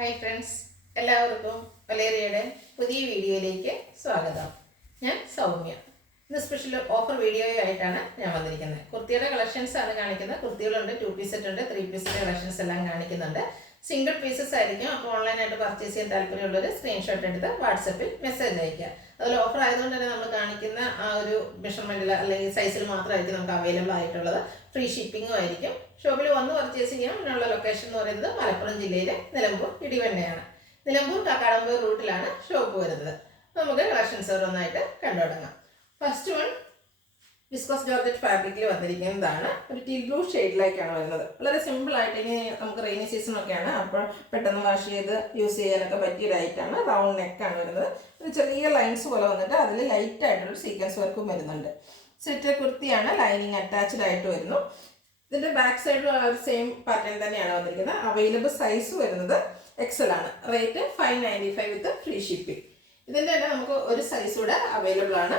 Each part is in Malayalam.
ഹായ് ഫ്രണ്ട്സ്, എല്ലാവർക്കും വലേറിയയുടെ പുതിയ വീഡിയോയിലേക്ക് സ്വാഗതം. ഞാൻ സൗമ്യ. ഇന്ന് സ്പെഷ്യൽ ഓഫർ വീഡിയോയായിട്ടാണ് ഞാൻ വന്നിരിക്കുന്നത്. കുർത്തിയുടെ കളക്ഷൻസ് ആണ് കാണിക്കുന്നത്. കുർത്തികളുണ്ട്, 2 പീസ് സെറ്റ് ഉണ്ട്, 3 പീസിൻ്റെ കളക്ഷൻസ് എല്ലാം കാണിക്കുന്നുണ്ട്. സിംഗിൾ പീസസ് ആയിരിക്കും. അപ്പോൾ ഓൺലൈനായിട്ട് പർച്ചേസ് ചെയ്യാൻ താല്പര്യമുള്ളവർ സ്ക്രീൻഷോട്ട് എടുത്ത് വാട്സപ്പിൽ മെസ്സേജ് അയക്കുക. അതിൽ ഓഫർ ആയതുകൊണ്ട് തന്നെ നമ്മൾ കാണിക്കുന്ന ആ ഒരു മെഷർമെൻറ്റിൽ അല്ലെങ്കിൽ സൈസിൽ മാത്രമായിരിക്കും നമുക്ക് അവൈലബിൾ ആയിട്ടുള്ളത്. ഫ്രീ ഷിപ്പിങ്ങും ആയിരിക്കും. ഷോപ്പിൽ വന്ന് പർച്ചേസ് ചെയ്യാം. ഇതിനുള്ള ലൊക്കേഷൻ എന്ന് പറയുന്നത് മലപ്പുറം ജില്ലയിലെ നിലമ്പൂർ ഇടിവണ്ണയാണ്. നിലമ്പൂർ കാക്കാടമ്പൂർ റൂട്ടിലാണ് ഷോപ്പ് വരുന്നത്. നമുക്ക് കളക്ഷൻസ് ഓരോന്നായിട്ട് കണ്ടു തുടങ്ങാം. ഫസ്റ്റ് വൺ വിസ്കോസ് ജോർജറ്റ് ഫാബ്രിക്കിൽ വന്നിരിക്കുന്നതാണ്. ഒരു ടീൽ ബ്ലൂ ഷെയ്ഡിലേക്കാണ് വരുന്നത്. വളരെ സിമ്പിളായിട്ട് ഇനി നമുക്ക് റെയിനി സീസണൊക്കെയാണ്, അപ്പോൾ പെട്ടെന്ന് വാഷ് ചെയ്ത് യൂസ് ചെയ്യാനൊക്കെ പറ്റിയൊരായിട്ടാണ്. റൗണ്ട് നെക്കാണ് വരുന്നത്. ഒരു ചെറിയ ലൈൻസ് പോലെ വന്നിട്ട് അതിൽ ലൈറ്റായിട്ടൊരു സീക്വൻസ് വർക്കും വരുന്നുണ്ട്. സെറ്റ് കുർത്തിയാണ്, ലൈനിങ് അറ്റാച്ച്ഡ് ആയിട്ട് വരുന്നു. ഇതിൻ്റെ ബാക്ക് സൈഡിൽ ആ ഒരു സെയിം പാറ്റേൺ തന്നെയാണ് വന്നിരിക്കുന്നത്. അവൈലബിൾ സൈസ് വരുന്നത് XL ആണ്. റേറ്റ് 595 വിത്ത് ഫ്രീ ഷിപ്പിംഗ്. ഇതിൻ്റെ തന്നെ നമുക്ക് ഒരു സൈസ് കൂടെ അവൈലബിൾ ആണ്.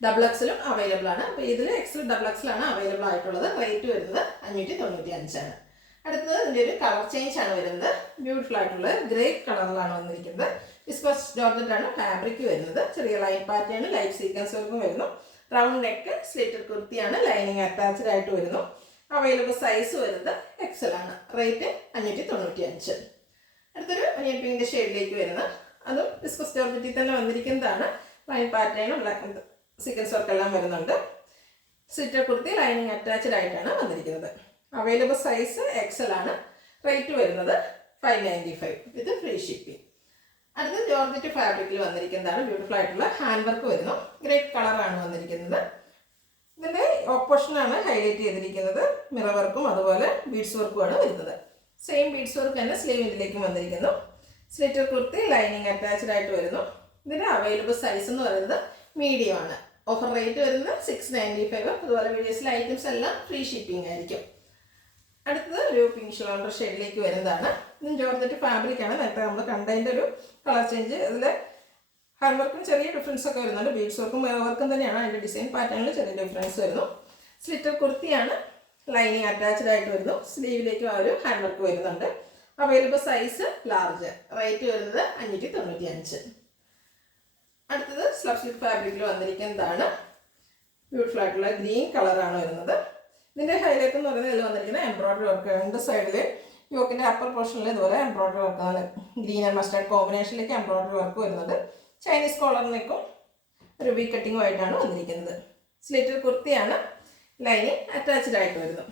XXലും അവൈലബിൾ ആണ്. അപ്പോൾ ഇതിൽ XL XXലാണ് അവൈലബിൾ ആയിട്ടുള്ളത്. റേറ്റ് വരുന്നത് 595 ആണ്. അടുത്തത് ഇതിൻ്റെ ഒരു കളർ ചേഞ്ച് ആണ് വരുന്നത്. ബ്യൂട്ടിഫുൾ ആയിട്ടുള്ള ഗ്രേ കളറിലാണ് വന്നിരിക്കുന്നത്. വിസ്കോസ് ജോർജറ്റ് ആണ് ഫാബ്രിക് വരുന്നത്. ചെറിയ ലൈൻ പാറ്റേൺ, ലൈറ്റ് സീക്വൻസ് വർക്കും വരുന്നു. റൗണ്ട് നെക്ക്, സ്ലിറ്റഡ് കുർത്തിയാണ്, ലൈനിങ് അറ്റാച്ച്ഡ് ആയിട്ട് വരുന്നു. അവൈലബിൾ സൈസ് വരുന്നത് XL ആണ്. റേറ്റ് 595. അടുത്തൊരു ഒനിയൻ പിങ്കിൻ്റെ ഷെയ്ഡിലേക്ക് വരുന്ന, അതും വിസ്കോസ് ജോർജറ്റിൽ തന്നെ വന്നിരിക്കുന്നതാണ്. ലൈൻ പാറ്റേണും സീക്വൻസ് വർക്കെല്ലാം വരുന്നുണ്ട്. സ്ലിറ്റഡ് കുർത്തി ലൈനിങ് അറ്റാച്ച്ഡ് ആയിട്ടാണ് വന്നിരിക്കുന്നത്. അവൈലബിൾ സൈസ് XL ആണ്. റേറ്റ് വരുന്നത് 595 വിത്ത് ഫ്രീ ഷിപ്പിംഗ്. അടുത്ത ജോർജറ്റ് ഫാബ്രിക്കിൽ വന്നിരിക്കുന്നതാണ്. ബ്യൂട്ടിഫുൾ ആയിട്ടുള്ള ഹാൻഡ് വർക്ക് വരുന്നു. ഗ്രേ കളറാണ് വന്നിരിക്കുന്നത്. ഇതിൻ്റെ ഓപ്പോഷനാണ് ഹൈലൈറ്റ് ചെയ്തിരിക്കുന്നത്. മിറർ വർക്കും അതുപോലെ ബീഡ്സ് വർക്കുമാണ് വരുന്നത്. സെയിം ബീഡ്സ് വർക്ക് തന്നെ സ്ലീവിലേക്കും വന്നിരിക്കുന്നു. സ്ലിറ്റർ കുർത്തി ലൈനിങ് അറ്റാച്ച്ഡ് ആയിട്ട് വരുന്നു. ഇതിൻ്റെ അവൈലബിൾ സൈസ് എന്ന് പറയുന്നത് മീഡിയം ആണ്. ഓഫർ റേറ്റ് വരുന്നത് 695. അതുപോലെ വീഡിയോസിലെ ഐറ്റംസ് എല്ലാം ഫ്രീ ഷിപ്പിംഗ് ആയിരിക്കും. അടുത്തത് ഒരു പിങ്ക് ഷോൾഡർ ഷെയ്ഡിലേക്ക് വരുന്നതാണ്. ഇത് ജോർജറ്റ് ഫാബ്രിക്കാണ്. നേരത്തെ നമ്മൾ കണ്ടതിൻ്റെ ഒരു കളർ ചേഞ്ച്. ഇതിൽ ഹാൻഡ് വർക്കും ചെറിയ ഡിഫറൻസ് ഒക്കെ വരുന്നുണ്ട്. ബീഡ്സ് വർക്കും വർക്കും തന്നെയാണ്. അതിൻ്റെ ഡിസൈൻ പാറ്റേണിൽ ചെറിയ ഡിഫറൻസ് വരുന്നു. സ്ലിറ്റർ കുർത്തിയാണ്, ലൈനിങ് അറ്റാച്ച്ഡ് ആയിട്ട് വരുന്നു. സ്ലീവിലേക്കും ആ ഒരു ഹാൻഡ് വർക്ക് വരുന്നുണ്ട്. Available size large. റേറ്റ് വരുന്നത് 595. അടുത്തത് സ്ലബ് സിൽക്ക് ഫാബ്രിക്കിൽ വന്നിരിക്കുന്നതാണ്. ബ്യൂട്ടിഫുൾ ആയിട്ടുള്ള ഗ്രീൻ കളറാണ് വരുന്നത്. ഇതിൻ്റെ ഹൈലൈറ്റ് എന്ന് പറയുന്നത് ഇതിൽ വന്നിരിക്കുന്ന എംബ്രോയ്ഡറി വർക്ക്. രണ്ട് സൈഡിൽ യോക്കിൻ്റെ അപ്പർ പോർഷനിൽ ഇതുപോലെ എംബ്രോയ്ഡറി വർക്കാണ്. ഗ്രീൻ ആൻഡ് മസ്റ്റേർഡ് കോമ്പിനേഷനിലേക്ക് എംബ്രോയ്ഡറി വർക്ക് വരുന്നുണ്ട്. ചൈനീസ് കോളറിനേക്കും ഒരു വി കട്ടിങ്ങുമായിട്ടാണ് വന്നിരിക്കുന്നത്. സ്ലിറ്റർ കുർത്തിയാണ്, ലൈനിങ് അറ്റാച്ച്ഡ് ആയിട്ട് വരുന്നു.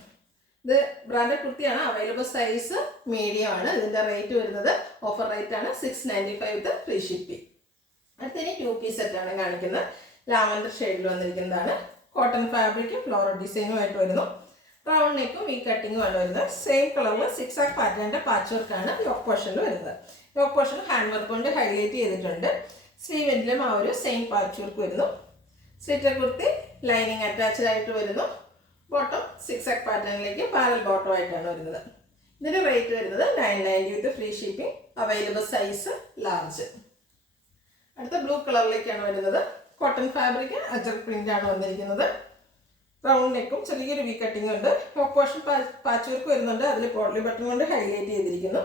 ഇത് ബ്രാൻഡഡ് കുർത്തിയാണ്. അവൈലബിൾ സൈസ് മീഡിയം ആണ്. ഇതിൻ്റെ റേറ്റ് വരുന്നത് ഓഫർ റേറ്റ് ആണ് 695 വിത്ത് ഫ്രീ ഷിപ്പിംഗ്. അടുത്തതിന് 2 പീസ് സെറ്റാണ് കാണിക്കുന്നത്. ലാവൻഡർ ഷെയ്ഡിൽ വന്നിരിക്കുന്നതാണ്. കോട്ടൺ ഫാബ്രിക്കും ഫ്ലോറൽ ഡിസൈനുമായിട്ട് വരുന്നു. റൗണ്ട് നെക്കും ഈ കട്ടിങ്ങുമാണ് വരുന്നത്. സെയിം കളറിൽ 6 പാറ്റേണിൻ്റെ പാച്ച് വർക്കാണ് യോക്ക് പോർഷനിൽ വരുന്നത്. യോക്ക് പോർഷൻ ഹാൻഡ് വർക്ക് കൊണ്ട് ഹൈലൈറ്റ് ചെയ്തിട്ടുണ്ട്. സ്ലീവിലും ആ ഒരു സെയിം പാച്ച് വർക്ക് വരുന്നു. സ്ലിറ്റർ കുർത്തി ലൈനിങ് അറ്റാച്ച്ഡ് ആയിട്ട് വരുന്നു. ബോട്ടം 6 പാറ്റേണിലേക്ക് പാരൽ ബോട്ടം ആയിട്ടാണ് വരുന്നത്. ഇതിൻ്റെ റേറ്റ് വരുന്നത് 990 വിത്ത് free shipping. Available size large. അടുത്ത ബ്ലൂ കളറിലേക്കാണ് വരുന്നത്. കോട്ടൺ ഫാബ്രിക് അജർക്ക് പ്രിന്റ് ആണ് വന്നിരിക്കുന്നത്. റൗണ്ട് നെക്കും ചെറിയൊരു വി കട്ടിംഗ് ഉണ്ട്. യോക്ക് പോർഷൻ പാച്ച് വർക്ക് വരുന്നുണ്ട്. അതിൽ പോട്ട്ലി ബട്ടൺ കൊണ്ട് ഹൈലൈറ്റ് ചെയ്തിരിക്കുന്നു.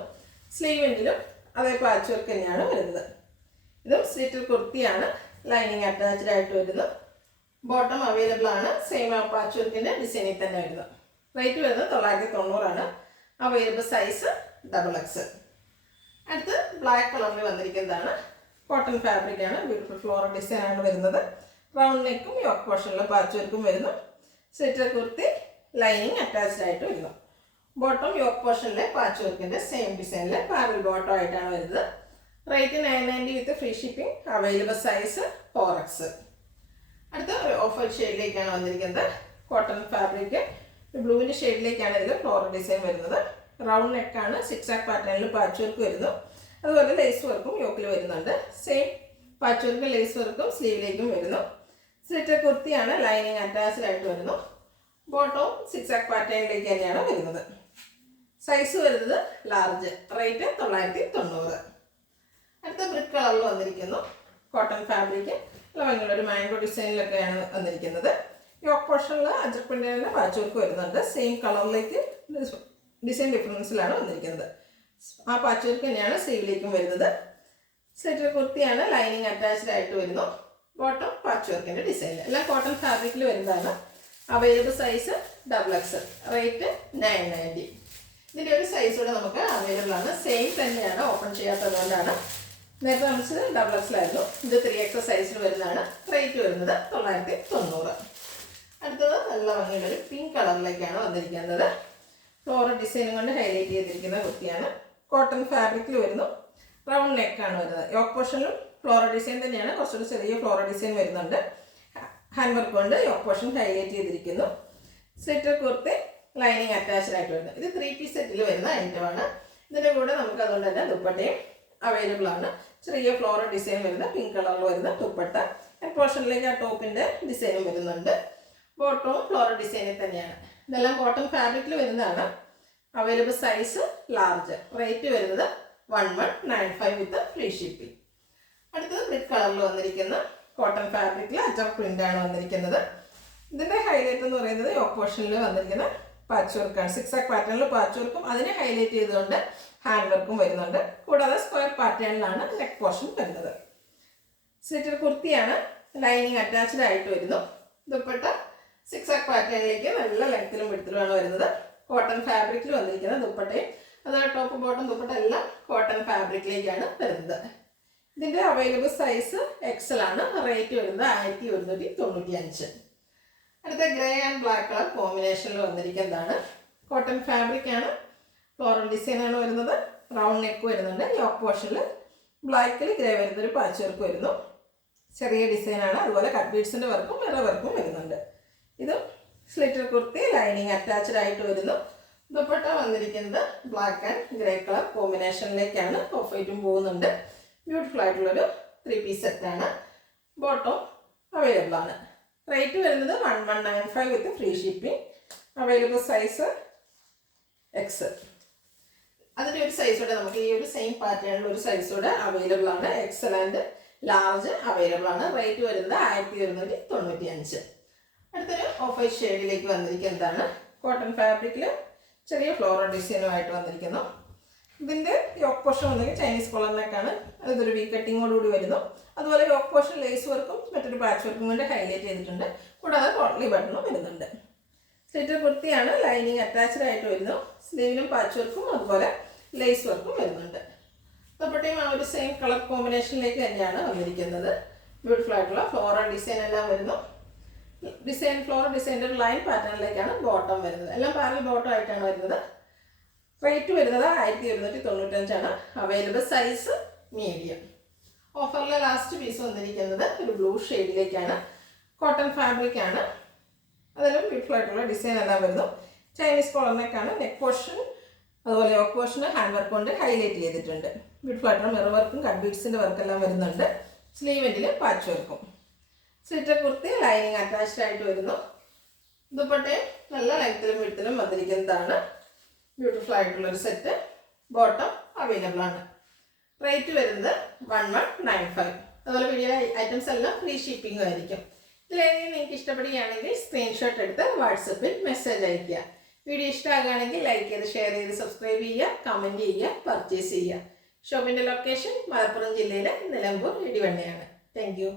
സ്ലീവിലും അതേ പാച്ച് വർക്ക് തന്നെയാണ് വരുന്നത്. ഇതും സ്ലിറ്റർ കുർത്തിയാണ്, ലൈനിങ് അറ്റാച്ച്ഡ് ആയിട്ട് വരുന്നു. ബോട്ടം അവൈലബിൾ ആണ്. സെയിം ആ പാച്ച് വർക്കിൻ്റെ ഡിസൈനിൽ തന്നെ വരുന്നു. റേറ്റ് വരുന്നത് 990 ആണ്. Available size XXL. അടുത്ത് ബ്ലാക്ക് കളറിൽ വന്നിരിക്കുന്നതാണ്. കോട്ടൺ ഫാബ്രിക്കാണ്. ബ്യൂട്ടിഫുൾ ഫ്ലോറൽ ഡിസൈനാണ് വരുന്നത്. റൗണ്ട് നെക്കും യോക്ക് പോർഷനിൽ പാച്ച് വർക്കും വരുന്നു. സ്ലിറ്റർ കുർത്തി ലൈനിങ് അറ്റാച്ച്ഡ് ആയിട്ട് വരുന്നു. ബോട്ടം യോക്ക് പോർഷനിലെ പാച്ച് വർക്കിൻ്റെ സെയിം ഡിസൈനിൽ പാരൽ ബോട്ടം ആയിട്ടാണ് വരുന്നത്. റേറ്റ് 990 വിത്ത് free shipping. Available size 4XL. അടുത്ത ഒരു ഓഫർ ഷെയ്ഡിലേക്കാണ് വന്നിരിക്കുന്നത്. കോട്ടൺ ഫാബ്രിക് ബ്ലൂവിൻ്റെ ഷെയ്ഡിലേക്കാണ് ഇതിൽ ഫ്ലോറൽ ഡിസൈൻ വരുന്നത്. റൗണ്ട് നെക്കാണ്. 6 പാറ്റേണിൽ പാച്ച് വർക്ക് വരുന്നു. അതുപോലെ ലേസ് വർക്കും യോക്കിൽ വരുന്നുണ്ട്. സെയിം പാച്ച് വർക്കും ലേസ് വർക്കും സ്ലീവിലേക്കും വരുന്നു. സ്ലിറ്റർ കുർത്തിയാണ്, ലൈനിങ് അറ്റാച്ച്ഡ് ആയിട്ട് വരുന്നു. ബോട്ടവും 6 പാറ്റേണിലേക്ക് തന്നെയാണ് വരുന്നത്. സൈസ് വരുന്നത് ലാർജ്. റേറ്റ് 990. അടുത്ത ബ്രിക്ക് കളറിൽ വന്നിരിക്കുന്നു. കോട്ടൺ ഫാബ്രിക് ഭംഗിയുള്ള ഒരു മാംഗോ ഡിസൈനിലൊക്കെയാണ് വന്നിരിക്കുന്നത്. യോക്ക് പോർഷനിൽ അജർക്ക് പ്രിന്റിൻ്റെ പാച്ച് വർക്ക് വരുന്നുണ്ട്. സെയിം കളറിലേക്ക് ഡിസൈൻ ഡിഫറൻസിലാണ് വന്നിരിക്കുന്നത്. ആ പാച്ച് വർക്ക് തന്നെയാണ് സ്ലീവിലേക്കും വരുന്നത്. സ്ലിറ്റർ കുർത്തിയാണ്, ലൈനിങ് അറ്റാച്ച്ഡ് ആയിട്ട് വരുന്നു. ബോട്ടം പാച്ച് വർക്കിൻ്റെ ഡിസൈൻ, എല്ലാം കോട്ടൺ ഫാബ്രിക്കിൽ വരുന്നതാണ്. Available size XXL, rate 990. ഇതിൻ്റെ ഒരു സൈസ് കൂടെ നമുക്ക് അവൈലബിൾ ആണ്. സെയിം തന്നെയാണ്, ഓപ്പൺ ചെയ്യാത്തതുകൊണ്ടാണ്. നേരത്തെ നമുക്ക് XXL ആയിരുന്നു, ഇത് 3XL സൈസിൽ വരുന്നതാണ്. റേറ്റ് വരുന്നത് 990. അടുത്തത് നല്ല ഭംഗിയുള്ള ഒരു പിങ്ക് കളറിലേക്കാണ് വന്നിരിക്കുന്നത്. ഫ്ലോറൽ ഡിസൈനും കൊണ്ട് ഹൈലൈറ്റ് ചെയ്തിരിക്കുന്ന കുർത്തിയാണ്. കോട്ടൺ ഫാബ്രിക്കിൽ വരുന്നു. റൗണ്ട് നെക്കാണ് വരുന്നത്. യോക്ക് പോർഷനിലും ഫ്ലോറൽ ഡിസൈൻ തന്നെയാണ്, കുറച്ചുകൂടി ചെറിയ ഫ്ലോറൽ ഡിസൈൻ വരുന്നുണ്ട്. ഹാൻഡ് വർക്ക് കൊണ്ട് യോക്ക് പോർഷൻ ഹൈലൈറ്റ് ചെയ്തിരിക്കുന്നു. സ്ലിറ്റർ കുർത്തി, ലൈനിങ് അറ്റാച്ച്ഡ് ആയിട്ട് വരുന്നത്. ഇത് 3 പീസ് സെറ്റിൽ വരുന്ന ഐറ്റമാണ്. ഇതിൻ്റെ കൂടെ നമുക്ക് അതുകൊണ്ട് തന്നെ ദുപ്പട്ടയും അവൈലബിൾ ആണ്. ചെറിയ ഫ്ലോറൽ ഡിസൈൻ വരുന്ന പിങ്ക് കളറിൽ വരുന്ന ദുപ്പട്ട. ഹാൻഡ് പോർഷനിലേക്ക് ആ ടോപ്പിൻ്റെ ഡിസൈനും വരുന്നുണ്ട്. ബോട്ടവും ഫ്ലോറൽ ഡിസൈനിൽ തന്നെയാണ്. ഇതെല്ലാം കോട്ടൺ ഫാബ്രിക്കിൽ വരുന്നതാണ്. Available size large. റേറ്റ് വരുന്നത് 1195 വിത്ത് ഫ്രീ ഷിപ്പിംഗ്. അടുത്തത് ബ്രിക്ക് കളറിൽ വന്നിരിക്കുന്ന കോട്ടൺ ഫാബ്രിക്കിൽ അജബ് പ്രിൻ്റാണ് വന്നിരിക്കുന്നത്. ഇതിൻ്റെ ഹൈലൈറ്റ് എന്ന് പറയുന്നത് യോക്ക് പോർഷനിൽ വന്നിരിക്കുന്ന പാച്ച് വർക്കാണ്. സിക്സാക് പാറ്റേണിൽ പാച്ച് വർക്കും അതിനെ ഹൈലൈറ്റ് ചെയ്തുകൊണ്ട് ഹാൻഡ് വർക്കും വരുന്നുണ്ട്. കൂടാതെ സ്ക്വയർ പാറ്റേണിലാണ് നെക്ക് പോർഷൻ വരുന്നത്. സ്ലിറ്റർ കുർത്തിയാണ്, ലൈനിങ് അറ്റാച്ച്ഡ് ആയിട്ട് വരുന്നു. ദുപ്പട്ട സിക്സാക് പാറ്റേണിലേക്ക് നല്ല ലെങ്ത്തിലും വിടുത്തിലുമാണ് വരുന്നത്. കോട്ടൺ ഫാബ്രിക്കിൽ വന്നിരിക്കുന്ന ദുപ്പട്ടയും അതുപോലെ ടോപ്പ് ബോട്ടം ദുപ്പട്ട എല്ലാം കോട്ടൺ ഫാബ്രിക്കിലേക്കാണ് വരുന്നത്. ഇതിൻ്റെ അവൈലബിൾ സൈസ് XL ആണ്. റേറ്റ് വരുന്നത് 1195. അടുത്ത ഗ്രേ ആൻഡ് ബ്ലാക്ക് കളർ കോമ്പിനേഷനിൽ വന്നിരിക്കുന്നതാണ്. കോട്ടൺ ഫാബ്രിക്കാണ്, ഫ്ലോറൽ ഡിസൈനാണ് വരുന്നത്. റൗണ്ട് നെക്ക് വരുന്നുണ്ട്. യോക്ക് പോർഷനിൽ ബ്ലാക്കിൽ ഗ്രേ വരുന്നൊരു പാച്ച് വർക്ക് വരുന്നു. ചെറിയ ഡിസൈനാണ്. അതുപോലെ കട്ട് ബീഡ്സിൻ്റെ വർക്കും മിറർ വർക്കും വരുന്നുണ്ട്. ഇത് സ്ലിറ്റർ കുർത്തി, ലൈനിങ് അറ്റാച്ച്ഡ് ആയിട്ട് വരുന്നു. ദുപ്പട്ട വന്നിരിക്കുന്നത് ബ്ലാക്ക് ആൻഡ് ഗ്രേ കളർ കോമ്പിനേഷനിലേക്കാണ്. ഓഫ് വൈറ്റും പോകുന്നുണ്ട്. ബ്യൂട്ടിഫുൾ ആയിട്ടുള്ളൊരു 3 പീസ് സെറ്റാണ്. ബോട്ടം അവൈലബിൾ ആണ്. റേറ്റ് വരുന്നത് 1195 വിത്ത് free shipping. Available size XL. അതിൻ്റെ ഒരു സൈസോടെ നമുക്ക് ഈ ഒരു സെയിം പാറ്റേണിൽ ഒരു സൈസോടെ അവൈലബിൾ ആണ്. XL ആൻഡ് ലാർജ് അവൈലബിൾ ആണ്. റേറ്റ് വരുന്നത് 1195. അടുത്തൊരു ഓഫ് വൈറ്റ് ഷെയ്ഡിലേക്ക് വന്നിരിക്കുന്നതാണ്. കോട്ടൺ ഫാബ്രിക്കിൽ ചെറിയ ഫ്ലോറൽ ഡിസൈനുമായിട്ട് വന്നിരിക്കുന്നു. ഇതിൻ്റെ യോക്ക് പോർഷൻ വന്നെങ്കിൽ ചൈനീസ് കോളറിനൊക്കെയാണ്. അതൊരു വി കട്ടിങ്ങോടുകൂടി വരുന്നു. അതുപോലെ യോക്ക് പോർഷൻ ലേസ് വർക്കും മറ്റൊരു പാച്ച് വർക്കും കൊണ്ട് ഹൈലൈറ്റ് ചെയ്തിട്ടുണ്ട്. കൂടാതെ കോട്ട്ലി ബട്ടണും വരുന്നുണ്ട്. സ്ലിറ്റർ കുർത്തിയാണ്, ലൈനിങ് അറ്റാച്ച്ഡ് ആയിട്ട് വരുന്നു. സ്ലീവിനും പാച്ച് വർക്കും അതുപോലെ ലേസ് വർക്കും വരുന്നുണ്ട്. ദുപ്പട്ടയും ആ ഒരു സെയിം കളർ കോമ്പിനേഷനിലേക്ക് തന്നെയാണ് വന്നിരിക്കുന്നത്. ബ്യൂട്ടിഫുൾ ആയിട്ടുള്ള ഫ്ലോറൽ ഡിസൈൻ എല്ലാം വരുന്നു. ഫ്ലോറൽ ഡിസൈൻ്റെ ഒരു ലൈൻ പാറ്റേണിലേക്കാണ് ബോട്ടം വരുന്നത്. എല്ലാം പാരൽ ബോട്ടം ആയിട്ടാണ് വരുന്നത്. റേറ്റ് വരുന്നത് 1195 അവൈലബിൾ സൈസ് മീഡിയം. ഓഫറിലെ ലാസ്റ്റ് പീസ് വന്നിരിക്കുന്നത് ഒരു ബ്ലൂ ഷെയ്ഡിലേക്കാണ്. കോട്ടൺ ഫാബ്രിക് ആണ്. അതിലും ബ്യൂട്ടിഫുൾ ആയിട്ടുള്ള ഡിസൈൻ എല്ലാം വരുന്നു. ചൈനീസ് കോളറിനൊക്കെയാണ്. നെക്ക് പോർഷൻ അതുപോലെ യോക്ക് പോർഷന് ഹാൻഡ് വർക്ക് കൊണ്ട് ഹൈലൈറ്റ് ചെയ്തിട്ടുണ്ട്. ബ്യൂട്ടിഫുൾ ആയിട്ടുള്ള മിറർ വർക്കും കട്ട് ബീഡ്സിൻ്റെ വർക്കെല്ലാം വരുന്നുണ്ട്. സ്ലീവെൻറ്റിൽ പാച്ച് വർക്കും. സ്ലിറ്റർ കുർത്തി, ലൈനിങ് അറ്റാച്ച്ഡ് ആയിട്ട് വരുന്നു. ദുപ്പട്ടയും നല്ല ലെങ്ത്തിലും വിഡ്ത്തിലും വന്നിരിക്കുന്നതാണ്. ബ്യൂട്ടിഫുൾ ആയിട്ടുള്ളൊരു സെറ്റ്. ബോട്ടം അവൈലബിൾ ആണ്. റേറ്റ് വരുന്നത് 1195. അതുപോലെ വീഡിയോ ഐറ്റംസ് എല്ലാം ഫ്രീ ഷിപ്പിംഗും ആയിരിക്കും. ഇതിലേതെങ്കിലും നിങ്ങൾക്ക് ഇഷ്ടപ്പെടുകയാണെങ്കിൽ സ്ക്രീൻഷോട്ട് എടുത്ത് വാട്സപ്പിൽ മെസ്സേജ് അയയ്ക്കുക. വീഡിയോ ഇഷ്ടമാകുകയാണെങ്കിൽ ലൈക്ക് ചെയ്ത് ഷെയർ ചെയ്ത് സബ്സ്ക്രൈബ് ചെയ്യുക, കമൻറ്റ് ചെയ്യുക, പർച്ചേസ് ചെയ്യുക. ഷോപ്പിൻ്റെ ലൊക്കേഷൻ മലപ്പുറം ജില്ലയിലെ നിലമ്പൂർ ഇടിവണ്ണയാണ്. Thank you.